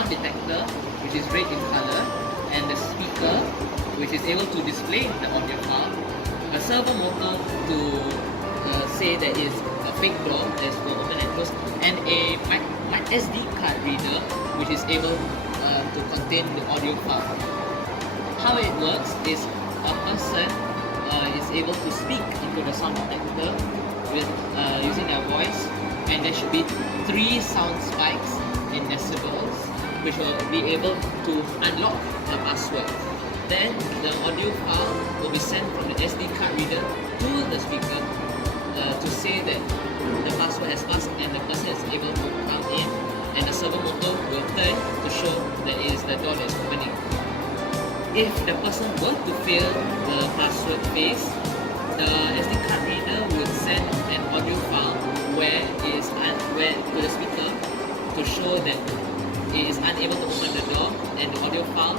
sound detector, which is red in color, and the speaker, which is able to display the audio file, a servo motor to say that is a fake door that is for open and close, and a SD card reader, which is able to contain the audio file. How it works is a person is able to speak into the sound detector with using their voice, and there should be 3 sound spikes in decibels, which will be able to unlock the password. Then the audio file will be sent from the SD card reader to the speaker to say that the password has passed and the person is able to come in, and the servo motor will turn to show that it is the door that is opening. If the person were to fail the password phase, the SD card reader would send an audio file where to the speaker to show that it is unable to open the door, and the audio file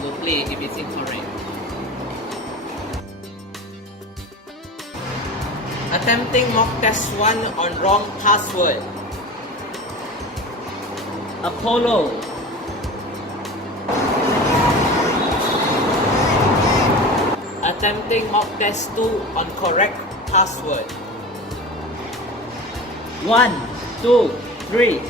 will play if it's incorrect. Attempting mock test 1 on wrong password. Apollo. Attempting mock test 2 on correct password. 1, 2, 3.